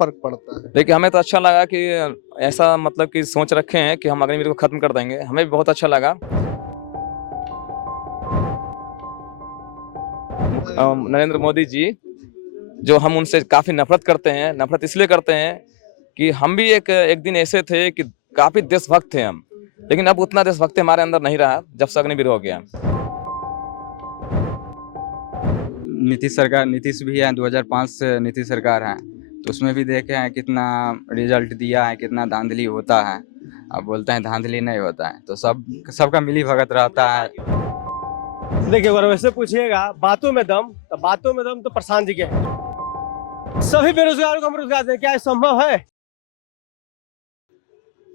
फर्क पड़ता है? देखिए हमें तो अच्छा लगा कि ऐसा मतलब कि सोच रखे हैं कि हम अग्निवीर को खत्म कर देंगे, हमें भी बहुत अच्छा लगा। नरेंद्र मोदी जी, जो हम उनसे काफी नफरत करते हैं, नफरत इसलिए करते हैं कि हम भी एक एक दिन ऐसे थे कि काफी देशभक्त थे हम, लेकिन अब उतना देशभक्ति हमारे अंदर नहीं रहा जब से अग्निवीर हो गया। नीतीश भी है, 2005 से नीतीश सरकार है, तो उसमें भी देखे हैं कितना रिजल्ट दिया है, कितना धांधली होता है। अब बोलते हैं धांधली नहीं होता है, तो सबका मिली भगत रहता है। देखिए अगर वैसे पूछिएगा बातों में दम, तो बातों में दम तो प्रशांत जी के हैं। सभी बेरोजगारों को हम रोजगार दें, क्या ये संभव है?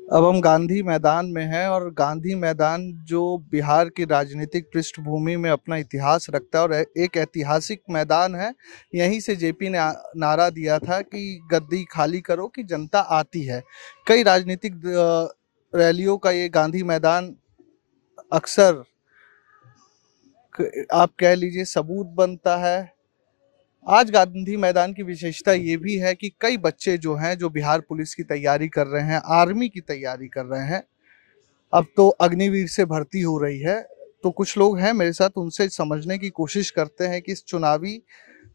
अब हम गांधी मैदान में हैं और गांधी मैदान जो बिहार की राजनीतिक पृष्ठभूमि में अपना इतिहास रखता है और एक ऐतिहासिक मैदान है। यहीं से जेपी ने नारा दिया था कि गद्दी खाली करो कि जनता आती है। कई राजनीतिक रैलियों का ये गांधी मैदान अक्सर आप कह लीजिए सबूत बनता है। आज गांधी मैदान की विशेषता ये भी है कि कई बच्चे जो हैं जो बिहार पुलिस की तैयारी कर रहे हैं, आर्मी की तैयारी कर रहे हैं, अब तो अग्निवीर से भर्ती हो रही है। तो कुछ लोग हैं मेरे साथ, उनसे समझने की कोशिश करते हैं कि इस चुनावी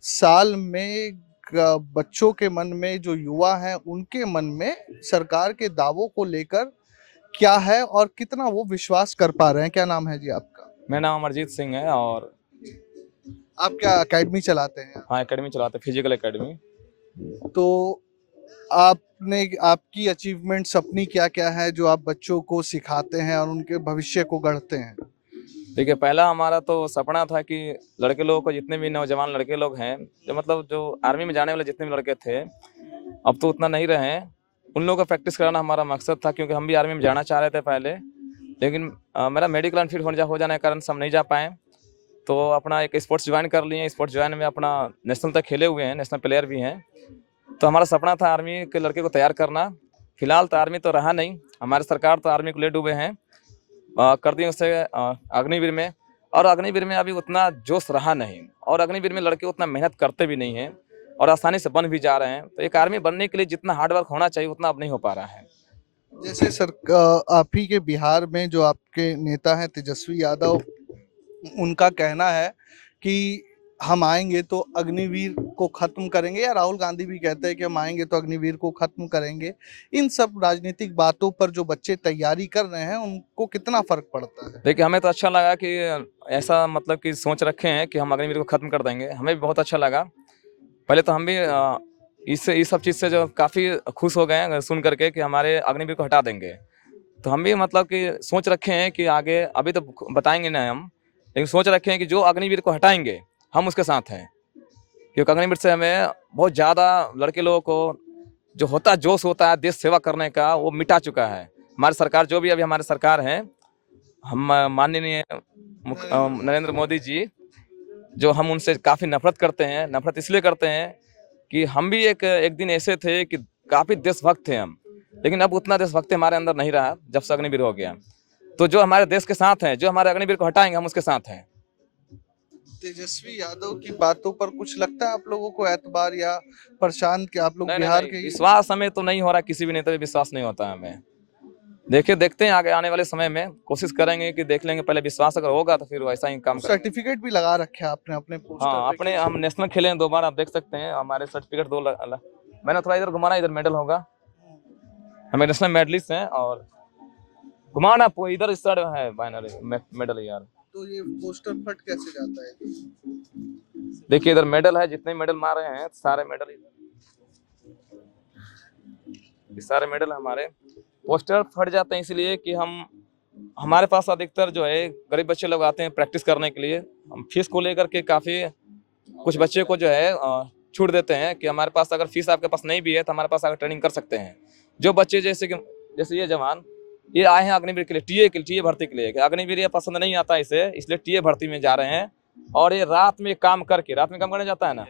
साल में बच्चों के मन में, जो युवा हैं उनके मन में सरकार के दावों को लेकर क्या है और कितना वो विश्वास कर पा रहे हैं। क्या नाम है जी आपका? मेरा नाम अमरजीत सिंह है और आप क्या एकेडमी चलाते हैं? हाँ एकेडमी चलाते हैं, फिजिकल एकेडमी। तो आपने आपकी अचीवमेंट्स अपनी क्या क्या है जो आप बच्चों को सिखाते हैं और उनके भविष्य को गढ़ते हैं? देखिए पहला हमारा तो सपना था कि लड़के लोगों को, जितने भी नौजवान लड़के लोग हैं, जो मतलब जो आर्मी में जाने वाले जितने भी लड़के थे, अब तो उतना नहीं रहे हैं, उन लोगों को प्रैक्टिस कराना हमारा मकसद था। क्योंकि हम भी आर्मी में जाना चाह रहे थे पहले, लेकिन मेरा मेडिकल अनफिट हो जाने के कारण से हम नहीं जा पाए। तो अपना एक स्पोर्ट्स ज्वाइन कर लिए, स्पोर्ट्स ज्वाइन में अपना नेशनल तक खेले हुए हैं, नेशनल प्लेयर भी हैं। तो हमारा सपना था आर्मी के लड़के को तैयार करना। फिलहाल तो आर्मी तो रहा नहीं, हमारी सरकार तो आर्मी को ले डूबे हैं, कर दिए उससे अग्निवीर में। और अग्निवीर में अभी उतना जोश रहा नहीं, और अग्निवीर में लड़के उतना मेहनत करते भी नहीं हैं और आसानी से बन भी जा रहे हैं। तो एक आर्मी बनने के लिए जितना हार्डवर्क होना चाहिए उतना अब नहीं हो पा रहा है। जैसे सर, आप ही के बिहार में जो आपके नेता हैं तेजस्वी यादव, उनका कहना है कि हम आएंगे तो अग्निवीर को खत्म करेंगे, या राहुल गांधी भी कहते हैं कि हम आएंगे तो अग्निवीर को खत्म करेंगे। इन सब राजनीतिक बातों पर जो बच्चे तैयारी कर रहे हैं उनको कितना फर्क पड़ता है? देखिए हमें तो अच्छा लगा कि ऐसा मतलब कि सोच रखे हैं कि हम अग्निवीर को खत्म कर देंगे, हमें भी बहुत अच्छा लगा। पहले तो हम भी इस सब चीज़ से जो काफ़ी खुश हो गए हैं सुन करके कि हमारे अग्निवीर को हटा देंगे। तो हम भी मतलब कि सोच रखे हैं कि आगे, अभी तो बताएंगे ना हम, लेकिन सोच रखे हैं कि जो अग्निवीर को हटाएंगे हम उसके साथ हैं। क्योंकि अग्निवीर से हमें बहुत ज़्यादा लड़के लोगों को जो होता जोश होता है देश सेवा करने का, वो मिटा चुका है। हमारी सरकार, जो भी अभी हमारी सरकार है, हम माननीय नरेंद्र मोदी जी, जो हम उनसे काफ़ी नफरत करते हैं, नफरत इसलिए करते हैं कि हम भी एक एक दिन ऐसे थे कि काफ़ी देशभक्त थे हम, लेकिन अब उतना देशभक्ति हमारे अंदर नहीं रहा जब से अग्निवीर हो गया। तो जो हमारे देश के साथ हैं, जो हमारे अग्निवीर को हटाएंगे हम उसके साथ हैं। तेजस्वी यादव की बातों पर कुछ लगता है आप लोगों को एतबार, या प्रशांत के आप लोग नहीं, बिहार नहीं, के? विश्वास हमें तो नहीं हो रहा, किसी भी नेता पे विश्वास नहीं होता है हमें। देखते हैं आगे आने वाले समय में, कोशिश करेंगे कि देख लेंगे, पहले विश्वास अगर होगा तो फिर वैसा ही काम करेंगे। सर्टिफिकेट भी लगा रखे हैं आपने अपने पोस्टर हाँ, पे? अपने हम नेशनल खेले हैं 2 बार, आप देख सकते हैं हमारे सर्टिफिकेट 2 मैंने थोड़ा इधर घुमाना, इधर मेडल होगा, हमें नेशनल मेडलिस्ट हैं। और घुमाना इधर इस साइड है बैनर मेडल यार। तो ये पोस्टर फट कैसे जाता है? देखिए इधर मेडल है, जितने मेडल मारे हैं सारे मेडल, सारे मेडल हमारे। पोस्टर फट जाते हैं इसलिए कि हमारे पास अधिकतर जो है गरीब बच्चे लोग आते हैं प्रैक्टिस करने के लिए। हम फीस को लेकर के काफ़ी कुछ बच्चे को जो है छूट देते हैं कि हमारे पास अगर फीस आपके पास नहीं भी है तो हमारे पास आकर ट्रेनिंग कर सकते हैं। जो बच्चे जैसे ये जवान, ये आए हैं अग्निवीर के लिए, टीए भर्ती के लिए। अग्निवीर ये पसंद नहीं आता इसे, इसलिए टीए भर्ती में जा रहे हैं। और ये रात में काम करने जाता है ना,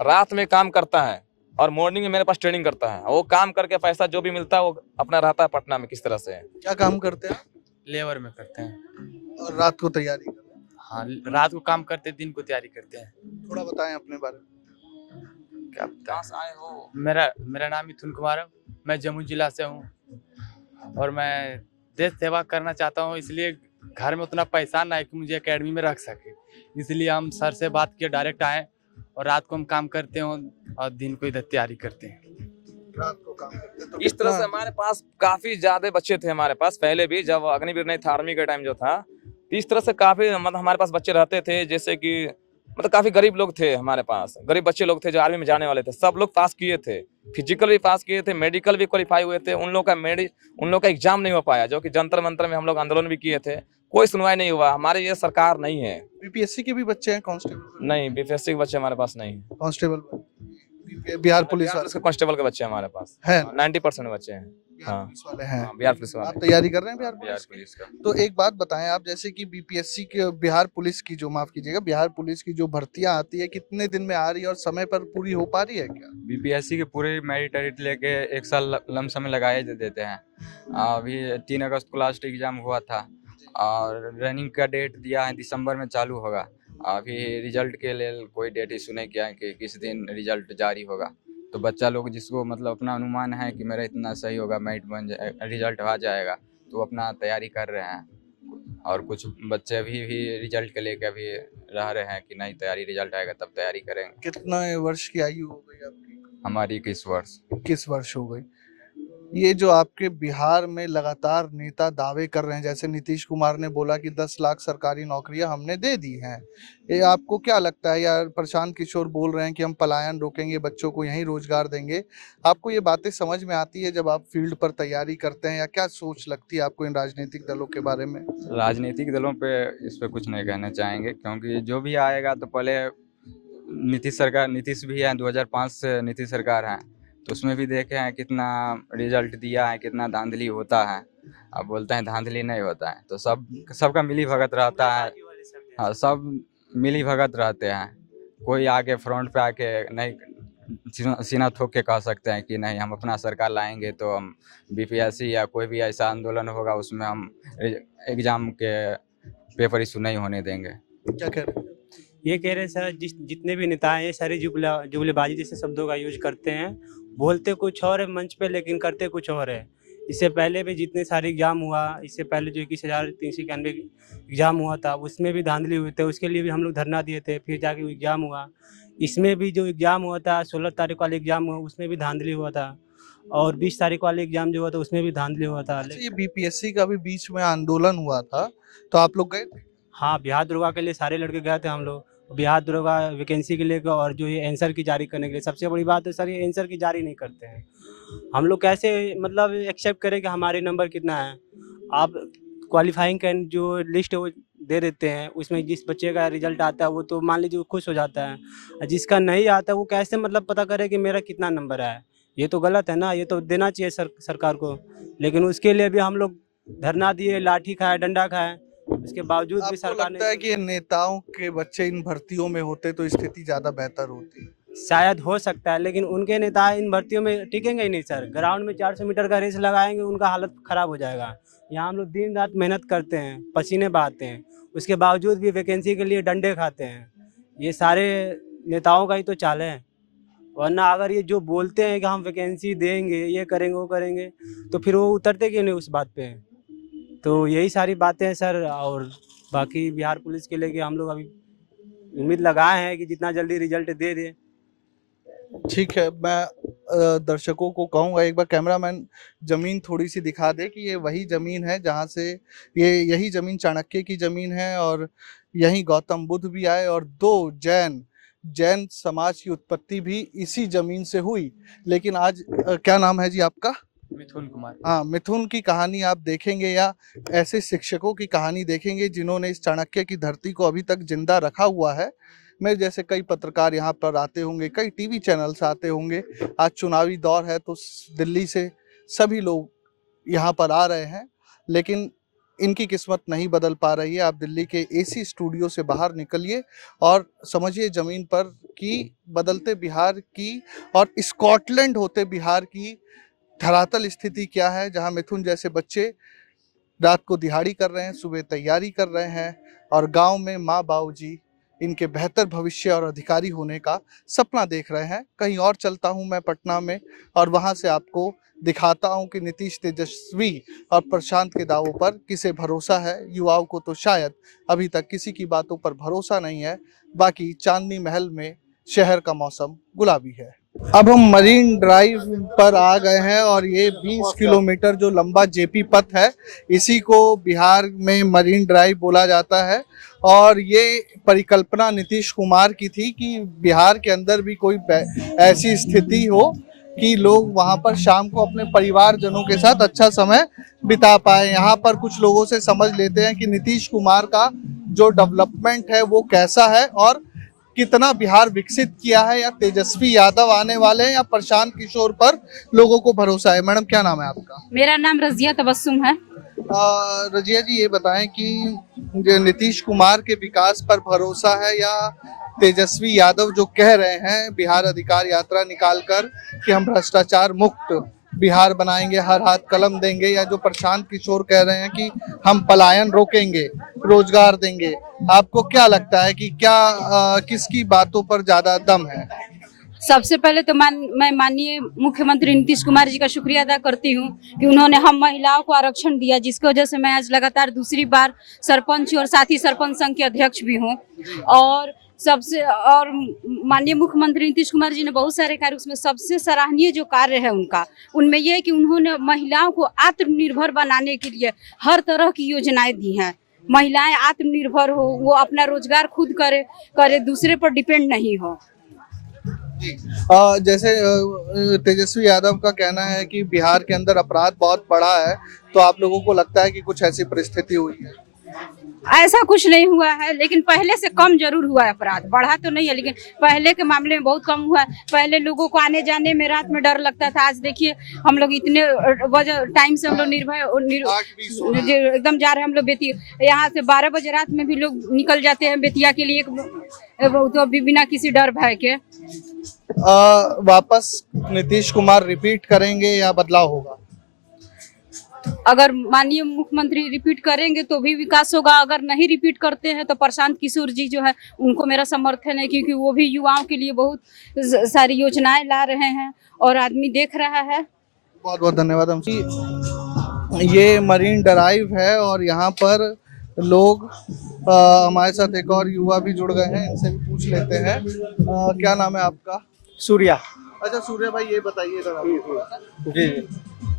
रात में काम करता है और मॉर्निंग में मेरे पास ट्रेनिंग करता है। वो काम करके पैसा जो भी मिलता है वो अपना रहता है पटना में। किस तरह से क्या काम करते हैं? लेबर में करते हैं। और रात को तैयारी करते हैं? हाँ, रात को काम करते हैं, दिन को तैयारी करते हैं। थोड़ा बताएं अपने बारे में। क्या बताएं। कहाँ से आए हो? मेरा मेरा नाम मिथुन कुमार है। मैं जम्मू जिला से हूँ और मैं देश सेवा करना चाहता हूँ, इसलिए घर में उतना पैसा ना है कि मुझे एकेडमी में रख सके। इसलिए हम सर से बात किए, डायरेक्ट आए और रात को हम काम करते हैं और दिन को इधर तैयारी करते हैं। रात को काम करते तो इस तरह से कितना हमारे पास काफी ज्यादा बच्चे थे हमारे पास पहले भी, जब अग्निवीर नहीं था आर्मी का टाइम जो था, तो इस तरह से काफी मतलब हमारे पास बच्चे रहते थे, जैसे कि मतलब काफी गरीब लोग थे हमारे पास, गरीब बच्चे लोग थे जो आर्मी में जाने वाले थे। सब लोग पास किए थे, फिजिकल भी पास किए थे, मेडिकल भी क्वालिफाई हुए थे। उन लोग का एग्जाम नहीं हो पाया, जो कि जंतर मंतर में हम लोग आंदोलन भी किए थे, कोई सुनवाई नहीं हुआ। हमारे ये सरकार नहीं है। बीपीएससी के भी बच्चे हैं कांस्टेबल नहीं, बीपीएससी के बच्चे हमारे पास नहीं है। कांस्टेबल बिहार पुलिस बिहार वाले पुलिस के कांस्टेबल के बच्चे हमारे पास है 90% बच्चे हैं। बिहार हाँ। पुलिस वाले हैं। बिहार पुलिस आप वाले। तैयारी कर रहे हैं बिहार बिहार पुलिस की? पुलिस का। तो एक बात बताएं आप, जैसे कि बीपीएससी के बिहार पुलिस की जो माफ कीजिएगा बिहार पुलिस की जो भर्तियां आती है कितने दिन में आ रही है और समय पर पूरी हो पा रही है क्या? बीपीएससी के पूरे मेरिट टेरिट लेके 1 साल लमसम में लगाए देते हैं। अभी 3 अगस्त को लास्ट एग्जाम हुआ था और रनिंग का डेट दिया है, दिसंबर में चालू होगा। अभी रिजल्ट के लिए कोई डेट इशू नहीं किया है कि किस दिन रिजल्ट जारी होगा। तो बच्चा लोग जिसको मतलब अपना अनुमान है कि मेरा इतना सही होगा, मेरिट बन जाए, रिजल्ट आ जाएगा, तो अपना तैयारी कर रहे हैं। और कुछ बच्चे अभी भी रिजल्ट के लेके अभी रह रहे हैं कि नहीं तैयारी, रिजल्ट आएगा तब तैयारी करेंगे। कितना वर्ष की आयु हो गई आपकी? हमारी 21 वर्ष। 21 वर्ष हो गई। ये जो आपके बिहार में लगातार नेता दावे कर रहे हैं, जैसे नीतीश कुमार ने बोला कि 10 लाख सरकारी नौकरियां हमने दे दी हैं, ये आपको क्या लगता है? या प्रशांत किशोर बोल रहे हैं कि हम पलायन रोकेंगे, बच्चों को यहीं रोजगार देंगे। आपको ये बातें समझ में आती है जब आप फील्ड पर तैयारी करते हैं, या क्या सोच लगती है आपको इन राजनीतिक दलों के बारे में? राजनीतिक दलों पे इस पे कुछ नहीं कहना चाहेंगे, क्योंकि जो भी आएगा तो पहले नीतीश भी है, 2005 से नीतीश सरकार है, तो उसमें भी देखे हैं कितना रिजल्ट दिया है, कितना धांधली होता है। अब बोलते हैं धांधली नहीं होता है, तो सबका मिली भगत रहता है। हाँ, सब मिली भगत रहते हैं। कोई आके फ्रंट पे आके नहीं सीना ठोक के कह सकते हैं कि नहीं हम अपना सरकार लाएंगे तो हम बीपीएससी या कोई भी ऐसा आंदोलन होगा उसमें हम एग्जाम के पेपर इशू नहीं होने देंगे। क्या कह रहे हैं? ये कह रहे हैं सर, जितने भी नेता हैं ये सारी जुगलेबाजी जैसे शब्दों का यूज करते हैं। बोलते कुछ और है मंच पे, लेकिन करते कुछ और है। इससे पहले भी जितने सारे एग्जाम हुआ, इससे पहले जो 21,391 एग्जाम हुआ था उसमें भी धांधली हुए थे, उसके लिए भी हम लोग धरना दिए थे। फिर जाके वो एग्जाम हुआ, इसमें भी जो एग्जाम हुआ था 16 तारीख वाले एग्जाम हुआ उसमें भी धांधली हुआ था, और 20 तारीख वाले एग्जाम जो हुआ था उसमें भी धांधली हुआ था। अच्छा, ये बीपीएससी का भी बीच में आंदोलन हुआ था, तो आप लोग गए थे? हाँ, बिहार दरोगा के लिए सारे लड़के गए थे हम लोग, बिहार दरोगा वैकेंसी के लिए और जो ये आंसर की जारी करने के लिए। सबसे बड़ी बात है सर, ये आंसर की जारी नहीं करते हैं। हम लोग कैसे मतलब एक्सेप्ट करें कि हमारे नंबर कितना है? आप क्वालिफाइंग का जो लिस्ट है वो दे देते हैं, उसमें जिस बच्चे का रिजल्ट आता है वो तो मान लीजिए वो खुश हो जाता है, और जिसका नहीं आता वो कैसे मतलब पता करे कि मेरा कितना नंबर है? ये तो गलत है ना, ये तो देना चाहिए सरकार को। लेकिन उसके लिए भी हम लोग धरना दिए, लाठी खाए, डंडा खाए, उसके बावजूद भी आपको सरकार लगता है कि नेताओं के बच्चे इन भर्तियों में होते तो स्थिति ज्यादा बेहतर होती? शायद हो सकता है, लेकिन उनके नेता इन भर्तियों में टिकेंगे ही नहीं सर। ग्राउंड में 400 मीटर का रेस लगाएंगे, उनका हालत खराब हो जाएगा। यहाँ हम लोग दिन रात मेहनत करते हैं, पसीने बहाते हैं, उसके बावजूद भी वैकेंसी के लिए डंडे खाते हैं। ये सारे नेताओं का ही तो चाल है। वरना अगर ये जो बोलते हैं कि हम वैकेंसी देंगे, ये करेंगे, वो करेंगे, तो फिर वो उतरते क्यों नहीं उस बात पे? तो यही सारी बातें हैं सर। और बाकी बिहार पुलिस के लिए कि हम लोग अभी उम्मीद लगाए हैं कि जितना जल्दी रिजल्ट दे दे। ठीक है, मैं दर्शकों को कहूँगा एक बार कैमरामैन जमीन थोड़ी सी दिखा दे कि ये वही जमीन है जहाँ से यही जमीन चाणक्य की जमीन है, और यही गौतम बुद्ध भी आए, और 2 जैन समाज की उत्पत्ति भी इसी जमीन से हुई। लेकिन आज क्या नाम है जी आपका? मिथुन कुमार। हाँ, मिथुन की कहानी आप देखेंगे, या ऐसे शिक्षकों की कहानी देखेंगे जिन्होंने इस चाणक्य की धरती को अभी तक जिंदा रखा हुआ है। मेरे जैसे कई पत्रकार यहाँ पर आते होंगे, कई टीवी चैनल्स आते होंगे। आज चुनावी दौर है तो दिल्ली से सभी लोग यहाँ पर आ रहे हैं, लेकिन इनकी किस्मत नहीं बदल पा रही है। आप दिल्ली के एसी स्टूडियो से बाहर निकलिए और समझिए ज़मीन पर कि बदलते बिहार की और स्कॉटलैंड होते बिहार की धरातल स्थिति क्या है, जहाँ मिथुन जैसे बच्चे रात को दिहाड़ी कर रहे हैं, सुबह तैयारी कर रहे हैं, और गांव में माँ बाबूजी इनके बेहतर भविष्य और अधिकारी होने का सपना देख रहे हैं। कहीं और चलता हूं मैं पटना में और वहां से आपको दिखाता हूं कि नीतीश, तेजस्वी और प्रशांत के दावों पर किसे भरोसा है। युवाओं को तो शायद अभी तक किसी की बातों पर भरोसा नहीं है। बाकी चांदनी महल में शहर का मौसम गुलाबी है। अब हम मरीन ड्राइव पर आ गए हैं और ये 20 किलोमीटर जो लंबा जेपी पथ है, इसी को बिहार में मरीन ड्राइव बोला जाता है। और ये परिकल्पना नीतीश कुमार की थी कि बिहार के अंदर भी कोई ऐसी स्थिति हो कि लोग वहां पर शाम को अपने परिवारजनों के साथ अच्छा समय बिता पाए। यहाँ पर कुछ लोगों से समझ लेते हैं कि नीतीश कुमार का जो डेवलपमेंट है वो कैसा है और कितना बिहार विकसित किया है, या तेजस्वी यादव आने वाले हैं या प्रशांत किशोर पर लोगों को भरोसा है। मैडम क्या नाम है आपका? मेरा नाम रजिया तबस्सुम है। रजिया जी, ये बताएं कि जो नीतीश कुमार के विकास पर भरोसा है या तेजस्वी यादव जो कह रहे हैं बिहार अधिकार यात्रा निकालकर कि हम भ्रष्टाचार मुक्त बिहार बनाएंगे, हर हाथ कलम देंगे, या जो प्रशांत किशोर कह रहे हैं कि हम पलायन रोकेंगे, रोजगार देंगे, आपको क्या लगता है कि क्या किसकी बातों पर ज्यादा दम है? सबसे पहले तो मैं माननीय मुख्यमंत्री नीतीश कुमार जी का शुक्रिया अदा करती हूँ कि उन्होंने हम महिलाओं को आरक्षण दिया, जिसकी वजह से मैं आज लगातार दूसरी बार सरपंच और साथ ही सरपंच संघ के अध्यक्ष भी हूँ। और माननीय मुख्यमंत्री नीतीश कुमार जी ने बहुत सारे कार्य, उसमें सबसे सराहनीय जो कार्य है उनका, उनमें यह है कि उन्होंने महिलाओं को आत्मनिर्भर बनाने के लिए हर तरह की योजनाएं दी हैं। महिलाएं आत्मनिर्भर हो, वो अपना रोजगार खुद करे, दूसरे पर डिपेंड नहीं हो। जैसे तेजस्वी यादव का कहना है कि बिहार के अंदर अपराध बहुत बढ़ा है, तो आप लोगों को लगता है कि कुछ ऐसी परिस्थिति हुई है? ऐसा कुछ नहीं हुआ है, लेकिन पहले से कम जरूर हुआ है। अपराध बढ़ा तो नहीं है, लेकिन पहले के मामले में बहुत कम हुआ है। पहले लोगों को आने जाने में रात में डर लगता था। आज देखिए हम लोग इतने वजह टाइम से हम लोग निर्भय एकदम जा रहे हैं। हम लोग बेतिया यहाँ से 12 बजे रात में भी लोग निकल जाते हैं बेतिया के लिए, तो अभी बिना किसी डर भय के। वापस नीतीश कुमार रिपीट करेंगे या बदलाव होगा? अगर माननीय मुख्यमंत्री रिपीट करेंगे तो भी विकास होगा, अगर नहीं रिपीट करते हैं तो प्रशांत किशोर जी जो है उनको मेरा समर्थन है, क्योंकि वो भी युवाओं के लिए बहुत सारी योजनाएं ला रहे हैं और आदमी देख रहा है। बहुत बहुत धन्यवाद। हम ये मरीन ड्राइव है और यहाँ पर लोग हमारे साथ एक और युवा भी जुड़ गए हैं, इनसे भी पूछ लेते हैं। क्या नाम है आपका? सूर्या। अच्छा सूर्या भाई, ये बताइए जी,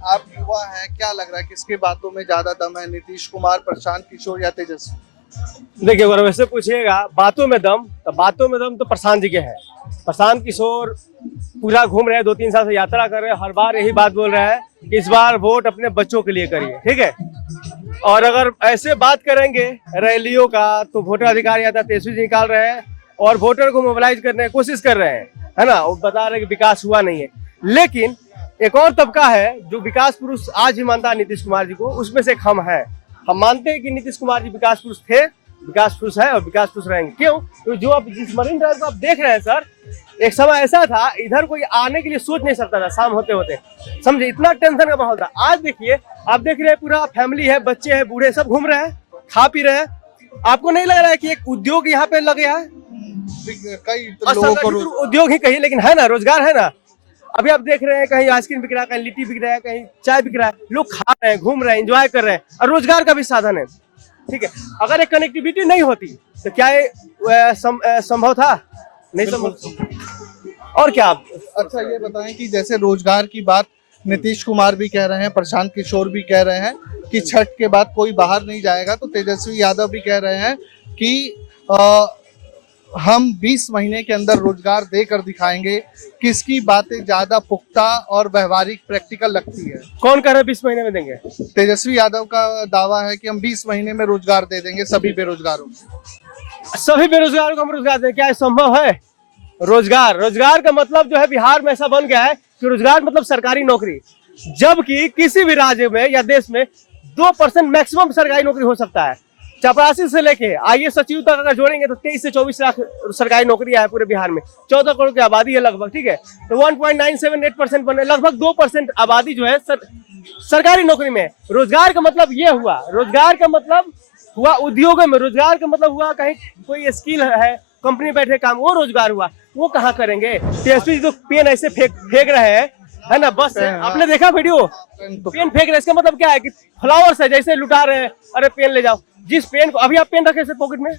आप युवा हैं, क्या लग रहा है किसके बातों में ज्यादा दम है, नीतीश कुमार, प्रशांत किशोर या तेजस्वी? देखिए अगर वैसे पूछिएगा बातों में दम तो प्रशांत जी के है। प्रशांत किशोर पूरा घूम रहे हैं, 2-3 साल से यात्रा कर रहे हैं, हर बार यही बात बोल रहे हैं कि इस बार वोट अपने बच्चों के लिए करिए, ठीक है। और अगर ऐसे बात करेंगे रैलियों का तो वोटर अधिकार यात्रा तेजस्वी जी निकाल रहे हैं और वोटर को मोबिलाइज करने की कोशिश कर रहे हैं, है ना। वो बता रहे हैं कि विकास हुआ नहीं है, लेकिन एक और तबका है जो विकास पुरुष आज भी मानता है नीतीश कुमार जी को, उसमें से एक हम है। हम मानते हैं कि नीतीश कुमार जी विकास पुरुष थे, विकास पुरुष है और विकास पुरुष रहेंगे। क्यों? तो जो आप जिस मरीन ड्राइव को आप देख रहे हैं सर, एक समय ऐसा था इधर कोई आने के लिए सोच नहीं सकता था, शाम होते होते, समझे, इतना टेंशन का माहौल था। आज देखिए, आप देख रहे हैं पूरा फैमिली है, बच्चे हैं, बूढ़े, सब घूम रहे हैं, खा पी रहे हैं। आपको नहीं लग रहा है कि एक उद्योग यहाँ पे लग गया है? कई लोगों को उद्योग ही कहीं, लेकिन है ना, रोजगार है ना। अभी आप देख रहे हैं कहीं आइसक्रीम बिक रहा है, कहीं लिट्टी बिक रहा है, कहीं चाय बिक रहा है, लोग खा रहे हैं, घूम रहे हैं, एंजॉय कर रहे हैं, और रोजगार का भी साधन है, ठीक है। अगर एक कनेक्टिविटी नहीं होती तो क्या ये संभव था? नहीं संभव। और क्या? अच्छा ये बताएं कि जैसे रोजगार की बात नीतीश कुमार भी कह रहे हैं, प्रशांत किशोर भी कह रहे हैं कि छठ के बाद कोई बाहर नहीं जाएगा, तो तेजस्वी यादव भी कह रहे हैं कि हम 20 महीने के अंदर रोजगार देकर दिखाएंगे। किसकी बातें ज्यादा पुख्ता और व्यवहारिक प्रैक्टिकल लगती है? कौन कह रहा है 20 महीने में देंगे? तेजस्वी यादव का दावा है कि हम 20 महीने में रोजगार दे देंगे सभी बेरोजगारों को हम रोजगार दें। क्या संभव है? रोजगार का मतलब जो है बिहार में ऐसा बन गया है कि रोजगार मतलब सरकारी नौकरी, जबकि किसी भी राज्य में या देश में 2% मैक्सिमम सरकारी नौकरी हो सकता है। चपरासी से लेके आईएएस सचिव तक अगर जोड़ेंगे तो 23 से 24 लाख सरकारी नौकरियां है पूरे बिहार में। 14 करोड़ की आबादी है लगभग, ठीक है। तो 1.978% बने, लगभग 2% आबादी जो है सरकारी नौकरी में। रोजगार का मतलब ये हुआ, रोजगार का मतलब हुआ उद्योगों में, रोजगार का मतलब हुआ कहीं कोई स्किल है, कंपनी में बैठे काम, वो रोजगार हुआ, वो कहाँ करेंगे? तेजस्वी जी तो पेन ऐसे फेंक रहे हैं, है ना, बस से। आपने देखा वीडियो, पेन फेंक रहे, इसका मतलब क्या है कि फ्लावर्स है जैसे लुटा रहे हैं, अरे पेन ले जाओ। जिस पेन को अभी आप पेन रखे पॉकेट में,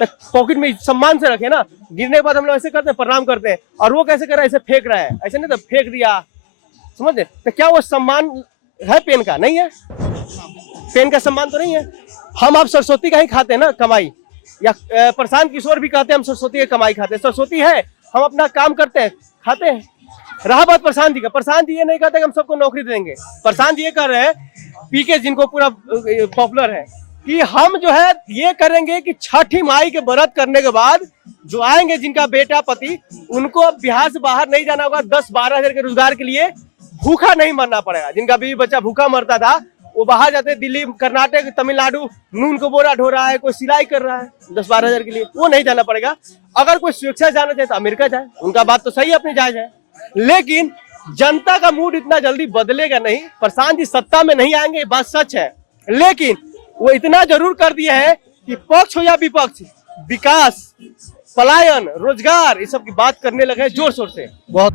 तो पॉकेट में सम्मान से रखे ना, गिरने के बाद हम लोग ऐसे करते हैं, प्रणाम करते हैं, और वो कैसे कर रहा है, ऐसे फेंक रहा है, ऐसे नहीं तो फेंक दिया, समझे? तो क्या वो सम्मान है पेन का? नहीं है, पेन का सम्मान तो नहीं है। हम आप सरस्वती का ही खाते हैं ना कमाई, या प्रशांत किशोर भी कहते हैं हम सरस्वती की कमाई खाते हैं। सरस्वती है, हम अपना काम करते हैं, खाते हैं। रहा बात प्रशांत जी का, प्रशांत जी ये नहीं कहते कि हम सबको नौकरी देंगे। प्रशांत जी ये कह रहे हैं, पीके जिनको पूरा पॉपुलर है, कि हम जो है ये करेंगे कि छठी माई के व्रत करने के बाद जो आएंगे जिनका बेटा पति, उनको बिहार से बाहर नहीं जाना होगा, 10-12 हजार के रोजगार के लिए भूखा नहीं मरना पड़ेगा। जिनका बीवी बच्चा भूखा मरता था, वो बाहर जाते, दिल्ली, कर्नाटक, तमिलनाडु, नून को बोरा ढो रहा है, कोई सिलाई कर रहा है 10-12 हजार के लिए, वो नहीं जाना पड़ेगा। अगर कोई स्वेच्छा जाना चाहे तो अमेरिका जाए, उनका बात तो सही, अपनी जायज है। लेकिन जनता का मूड इतना जल्दी बदलेगा नहीं। प्रशांत जी सत्ता में नहीं आएंगे, बात सच है, लेकिन वो इतना जरूर कर दिया है कि पक्ष हो या विपक्ष, विकास, पलायन, रोजगार, इस सब की बात करने लगे जोर शोर से। बहुत